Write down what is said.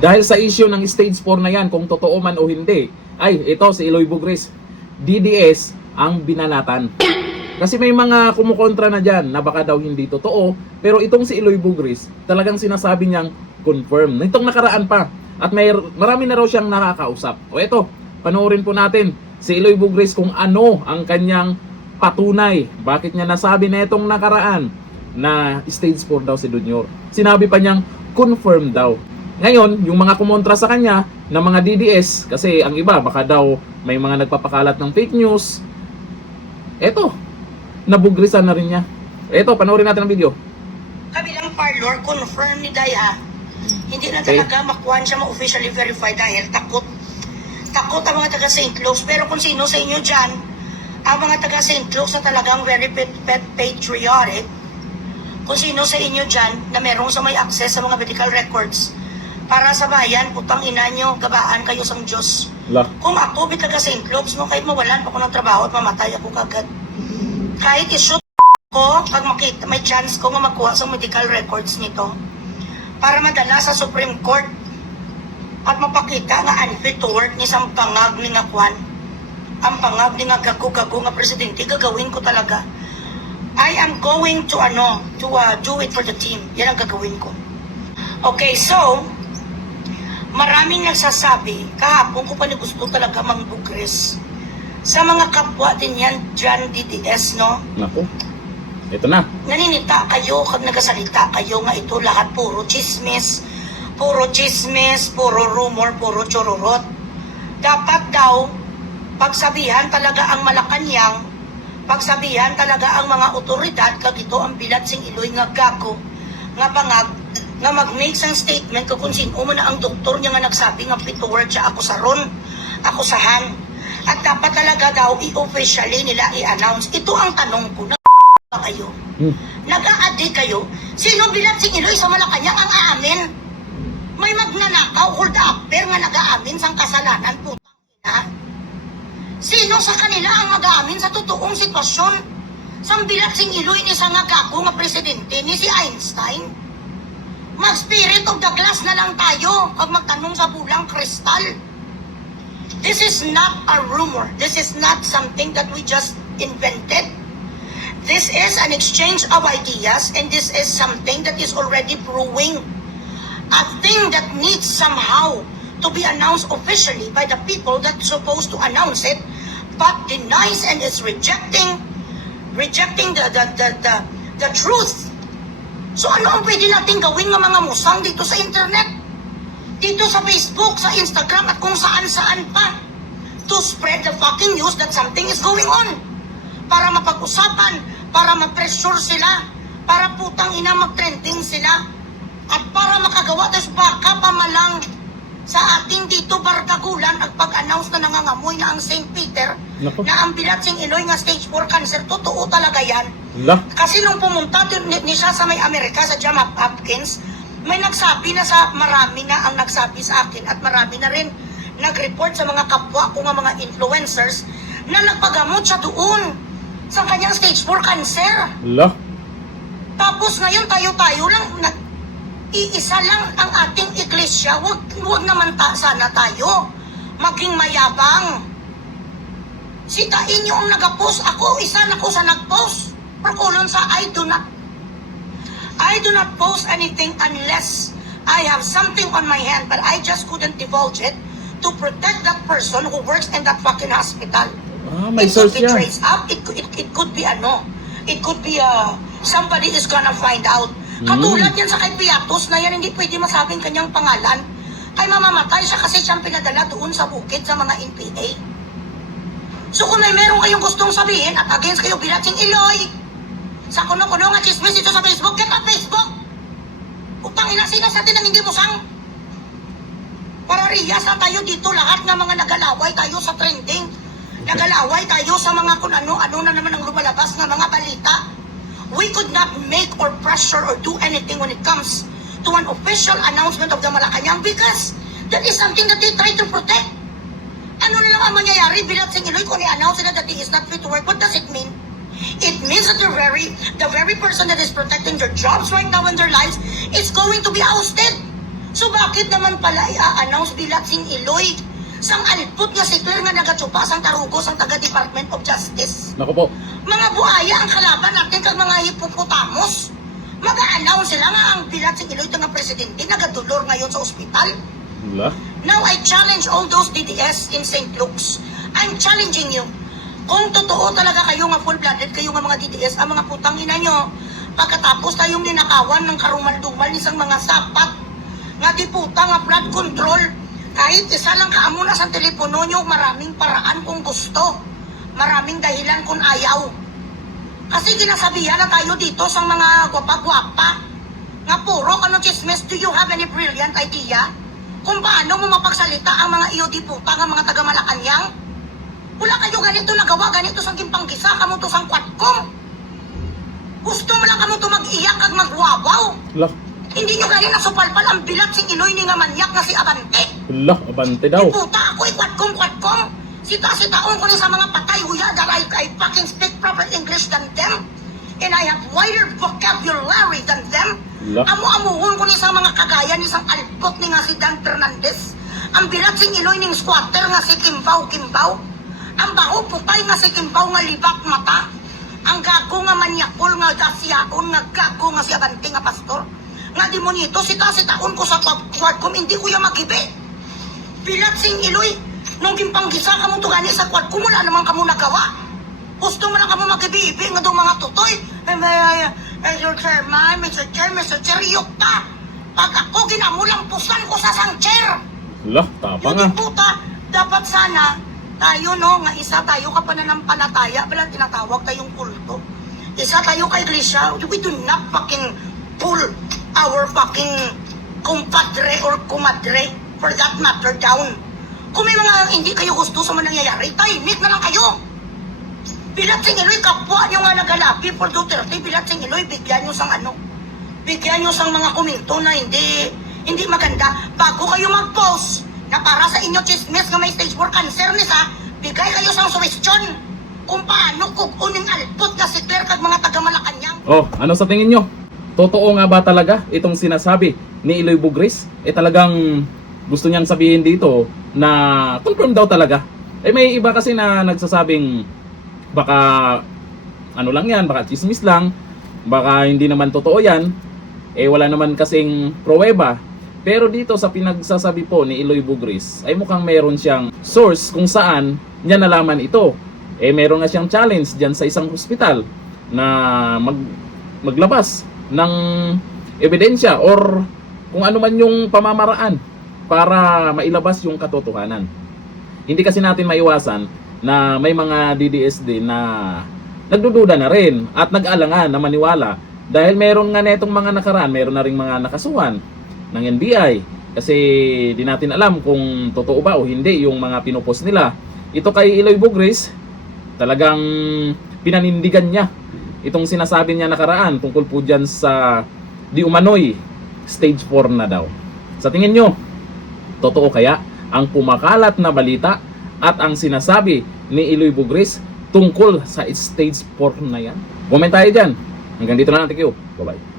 Dahil sa issue ng stage 4 na yan, kung totoo man o hindi, ay ito si Eloy Bugris, DDS ang binanatan. Kasi may mga kumukontra na dyan na baka daw hindi totoo, pero itong si Eloy Bugris, talagang sinasabi niyang confirm. Nitong nakaraan pa, at marami na raw siyang nakakausap. O ito, panoorin po natin si Eloy Bugris kung ano ang kanyang patunay. Bakit niya nasabi na itong nakaraan na stage 4 daw si Junior. Sinabi pa niyang confirm daw. Ngayon, yung mga kumontra sa kanya na mga DDS, kasi ang iba baka daw may mga nagpapakalat ng fake news. Eto, nabugrisan na rin niya. Eto, panoorin natin ang video. Kabilang parlor, confirm ni Daya. Hindi na talaga makuha siya ma-officially verify dahil takot. Takot ang mga taga St. Luke's. Pero kung sino sa inyo dyan, ang mga taga St. Luke's na talagang very patriotic, kung sino sa inyo dyan na merong sa may access sa mga medical records, para sa bayan, putang ina nyo, gabaan kayo sang Diyos. Kung ako, taga St. Luke's, no, kahit mawalan pa ko ng trabaho at mamatay ako kagad. Kahit ishoot ko, pag makita, may chance ko nga makuha sa medical records nito, para madala sa Supreme Court at mapakita nga unfit to work ni isang pangag ni nga kwan. Ang pangag ni nga gago-gago nga presidente, gagawin ko talaga. I am going to do it for the team. Yan ang gagawin ko. Okay, so, maraming nagsasabi, kahapon ko pa ni gusto talaga mangbugres. Sa mga kapwa din yan, dyan DDS, no? Naku, ito na. Naninita kayo, kag nagasalita kayo nga ito lahat puro chismis, puro rumor, puro chororot. Dapat daw, pagsabihan talaga ang Malacanang, pagsabihan talaga ang mga otoridad, kag ito ang bilat sing Iloy nga gago, nga bangag, nga mag-make sang statement kung sino mo na ang doktor niya nga nagsabi nga fit to work siya ako sa ron, ako sa han. At dapat talaga daw i-officially nila i-announce. Ito ang tanong ko, kayo? Nag-a-addict kayo? Sino bilat sing Iloy sa Malacanang ang aamin? May magnanakaw, hold upper nga nag-aamin sang kasalanan, putang ina. Sino sa kanila ang mag-aamin sa totoong sitwasyon? Sang bilat sing Iloy ni sang gago nga presidente ni si Einstein? Mag-spirit of the glass na lang tayo pag magtanong sa bulang kristal. This is not a rumor. This is not something that we just invented. This is an exchange of ideas, and this is something that is already brewing. A thing that needs somehow to be announced officially by the people that's supposed to announce it, but denies and is rejecting the truth. So ano ang pwede natin gawin ng mga musang dito sa internet? Dito sa Facebook, sa Instagram, at kung saan-saan pa, to spread the fucking news that something is going on. Para mapag-usapan, para ma-pressure sila, para putang ina mag-trending sila, at para makagawa tayo baka pa malang sa ating dito bardagulan at pag-announce na nangangamoy na ang St. Peter, Naku. na ang bilat sing Iloy nga stage 4 cancer, totoo talaga yan. Kasi nung pumunta ni siya sa may Amerika, sa Johns Hopkins, may nagsabi na sa marami na ang nagsabi sa akin at marami na rin nag-report sa mga kapwa ko nga mga influencers na nagpagamot siya doon sa kanyang stage 4 cancer. Tapos ngayon tayo-tayo lang, iisa lang ang ating iglesia, wag naman sana tayo maging mayabang. Sitain niyo ang nag-post, ako isa na ko sa nag-post. Perkulon sa I do not post anything unless I have something on my hand, but I just couldn't divulge it to protect that person who works in that fucking hospital. May It could be source yan. traced up, it could be it could be somebody is gonna find out. Katulad yan sa kay Piatos na yan, hindi pwede masabing kanyang pangalan. Ay mamamatay siya kasi siyang pinadala doon sa bukid sa mga NPA. So kung may meron kayong gustong sabihin at against kayo bilat sing Iloy, sa kuno-kuno nga chismis ito sa Facebook, get on Facebook! Upang ina, sino sa atin ang hindi musang? Para riyas na tayo dito lahat ng mga nagalaway tayo sa trending. Nagalaway tayo sa mga kung ano-ano na naman ang lumalabas ng mga balita. We could not make or pressure or do anything when it comes to an official announcement of the Malacanang because that is something that they try to protect. Ano na lang ang mangyayari bilat sing Iloy kung i-announce na that he is not fit to work? What does it mean? It means that the very person that is protecting their jobs right now in their lives is going to be ousted. So bakit naman pala i-announce bilat sing Iloy sang alput nga si Claire nga nagatsupa sang tarugos ang taga Department of Justice? Nako po. Mga buaya ang kalaban natin kag mga hipopotamos. Mag-a-announce sila nga ang bilat sing Iloy nga presidente nagadulor ngayon sa ospital. Wala. Now I challenge all those DDS in St. Luke's. I'm challenging you. Kung totoo talaga kayo nga full-blooded kayo nga mga DDS, ang mga putang ina nyo, pagkatapos tayong ninakawan ng karumal-dumal nisang mga sapat, nga di puta nga blood control, kahit isa lang kaamo na sa telepono nyo, maraming paraan kung gusto. Maraming dahilan kung ayaw. Kasi ginasabihan na tayo dito sa mga gwapa-gwapa, nga puro chismis, do you have any brilliant idea? Kung paano mo mapagsalita ang mga iyo di puta nga mga taga Malacanang? Wala kayo ganito nagawa, ganito sang gimpangkisa, kamo to sang kwatkom. Gusto mo lang kamo to mag-iyak kag magwawaw. Wala. Hindi nyo ganyan nasupalpal ang bilat sing Iloy ni nga manyak nga si Abante. Wala, abante daw. Di puta ako kwatkom. Sita-sitaon ko ni sa mga patay huya that I fucking speak proper English than them. And I have wider vocabulary than them. Wala. Amo-amuhon ko ni sa mga kagaya ni sang alpot ni nga si Dan Fernandez. Ang bilat sing Iloy ning squatter nga si Kimbaw. Ang baho putay nga si Kimbaw nga libak mata. Ang gago nga manyakol nga gasyaon nga gago nga si Abante nga pastor. Nga di mo nito sita-sitaon ko sa quadcom hindi ko yung magibi. Bilat sing Iloy, nung gimpanggisa ka mo to gani sa quadcom wala naman kamo nagawa. Gusto mo lang kamo magibi-ibi nga daw mga tutoy. Mr. Chairman, Mr. Chair, iyok ta. Pag ako ginamulang pusan ko sa sang chair. Wala, tapang Hindi nga. puta, dapat sana tayo no, nga isa tayo ka pananampalataya, pala tinatawag tayong kulto. Isa tayo kay iglesia, we do not fucking pull our fucking kumpadre or kumadre for that matter down. Kung may mga hindi kayo gusto sa mga nangyayari, tahimik na lang kayo. Bilat sing Iloy, kapwa nyo nga nagalapi for Duterte, bilat sing Iloy, bigyan nyo sang ano, bigyan nyo sang mga komento na hindi maganda. Bago kayo mag-post na para sa inyo chismis nga may stage 4 cancer nisa, bigay kayo sang suwestyon kung paano kukuning alpot na si Claire kag mga taga Malacanang. Oh, ano sa tingin nyo? Totoo nga ba talaga itong sinasabi ni Iloy Bugris? Talagang gusto niyang sabihin dito na confirm daw talaga. May iba kasi na nagsasabing baka ano lang yan, baka chismis lang, baka hindi naman totoo yan. Wala naman kasing pruweba. Pero dito sa pinagsasabi po ni Iloy Bugris ay mukhang meron siyang source kung saan niya nalaman ito. Meron nga siyang challenge dyan sa isang hospital na maglabas ng ebidensya or kung ano man yung pamamaraan para mailabas yung katotohanan. Hindi kasi natin maiwasan na may mga DDS din na nagdududa na rin at nag-alangan na maniwala dahil meron nga netong mga nakaraan, meron na ring mga nakasuhan ng NBI kasi di natin alam kung totoo ba o hindi yung mga pinupost nila. Ito kay Iloy Bugris, talagang pinanindigan niya itong sinasabi niya nakaraan tungkol po dyan sa di umano'y stage 4 na daw. Sa tingin nyo, totoo kaya ang kumakalat na balita at ang sinasabi ni Iloy Bugris tungkol sa stage 4 na yan? Comment tayo dyan. Hanggang dito na lang. Thank you. Bye-bye.